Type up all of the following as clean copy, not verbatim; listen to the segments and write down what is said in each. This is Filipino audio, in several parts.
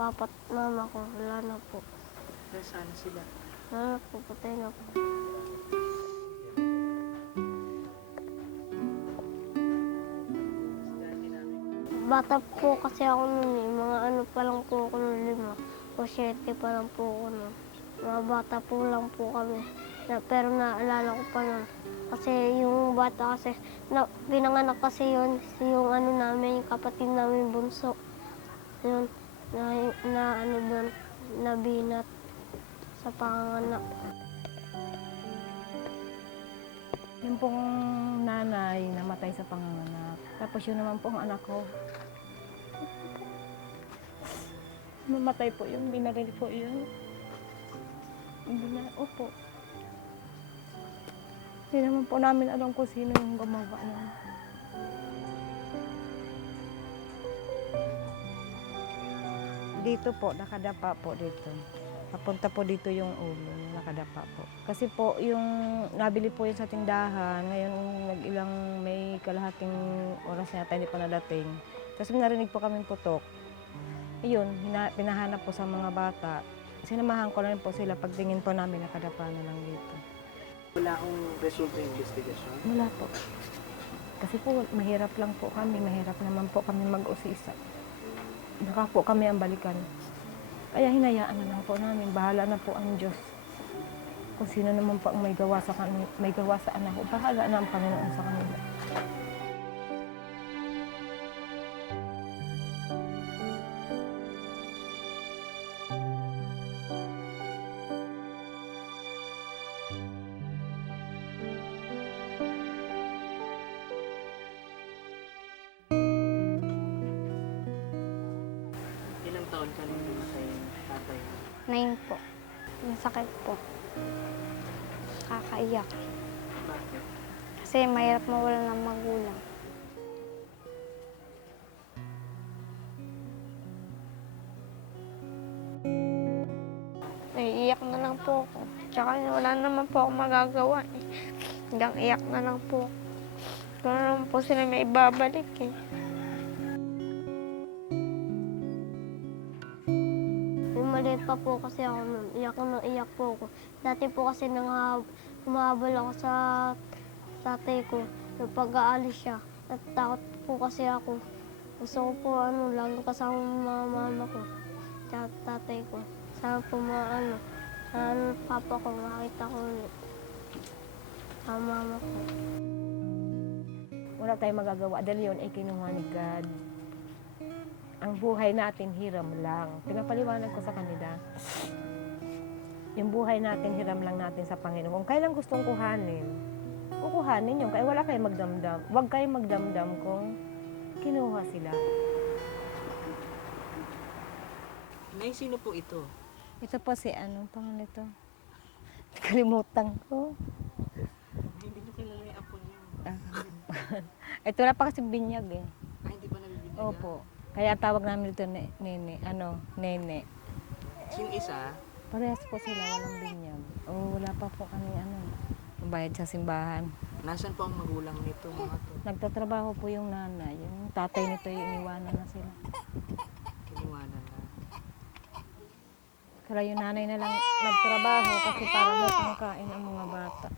Papa't mama ko, wala na po. Nasaan sila? Wala na po, patay na po. Bata po kasi ako noon eh. Mga ano pa lang po ako noon, 5 o 7 pa lang po ako noon. Mga bata po lang po kami. Pero naalala ko pa noon. Kasi yung bata kasi, pinanganak kasi yun, yung ano namin, yung kapatid namin bunso. Yun, na ano doon, nabinat sa panganak. Yung pong nanay namatay sa panganganak. Tapos yun naman pong anak ko. Mamatay po yung binaril po yun. Opo. Hindi naman po namin alam kung sino yung gumawa nun. Dito po, nakadapa po dito. Papunta po dito yung ulo, nakadapa po. Kasi po, yung nabili po yun sa tindahan, ngayon may kalahating oras yata hindi pa nadating. Tapos narinig po kaming putok. Iyon, pinahanap po sa mga bata. Sinamahan ko na rin po sila, pagtingin po namin nakadapa na lang dito. Wala akong resulta ng investigasyon? Wala po. Kasi po, mahirap lang po kami, mahirap naman po kami mag-usisa. Baka po kami ang balikan. Kaya hinayaan na lang po namin, bahala na po ang Diyos. Kung sino naman po ang may gawa sa anak ko, bahala na ang Panginoon sa kanila. Ilang taon ka nung namatay yung tatay mo? 9 po. Ang sakit po. Kakaiyak. Bakit? Kasi mahirap mawala ng magulang. Naiiyak na lang po ako. Tsaka wala naman po ako magagawa eh. Hanggang iyak na lang po. Kung naman po sila may ibabalik eh. Yung maliit pa po kasi ako nun, iyak na iyak po ako. Dati po kasi humahabol ako sa tatay ko. Nung pag-aalis siya, natatakot po kasi ako. Gusto ko po laging kasama yung mga mama ko. Tsaka tatay ko. Sana po papa ko, makita ko ulit. Sa mama ko. Wala tayong magagawa dahil yun ay kinuha ni God. Ang buhay natin, hiram lang. Pinapaliwanag ko sa kanila. Yung buhay natin, hiram lang natin sa Panginoon. Kung kailan gustong kuhanin, kukuhanin yun. Kaya wala kayong magdamdam. Huwag kayong magdamdam kung kinuha sila. Nay, sino po ito? Ito po si pangalan nito? Kalimutan ko. Hindi nyo kilala yung apo niyo. Ito na pa kasi binyag eh. Ay, hindi pa nabibigyan? Opo. Kaya tawag namin ito nene. Yung isa? Parehas po sila, walang binyag. Wala pa po kami bayad sa simbahan. Nasaan po ang magulang nito mga to? Nagtatrabaho po yung nanay. Yung tatay nito yung iniwanan na sila. Kiniwanan na. Kaya yung nanay na lang nagtrabaho kasi para may pangkain ang mga bata.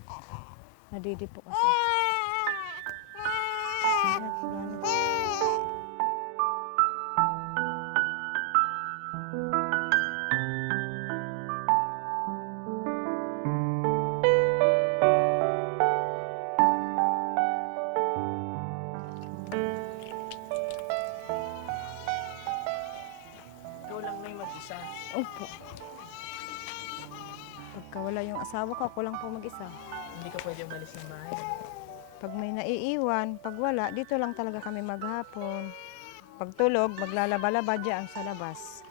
Nadidi po kasi. Ikaw lang na yung mag-isa. Opo. Pagka wala yung asawa ko, ako lang po mag-isa. Hindi ka pwede umalis ng bahay. Pag may naiiwan, pag wala, dito lang talaga kami maghapon. Pag tulog, maglalaba-laba dyan sa labas.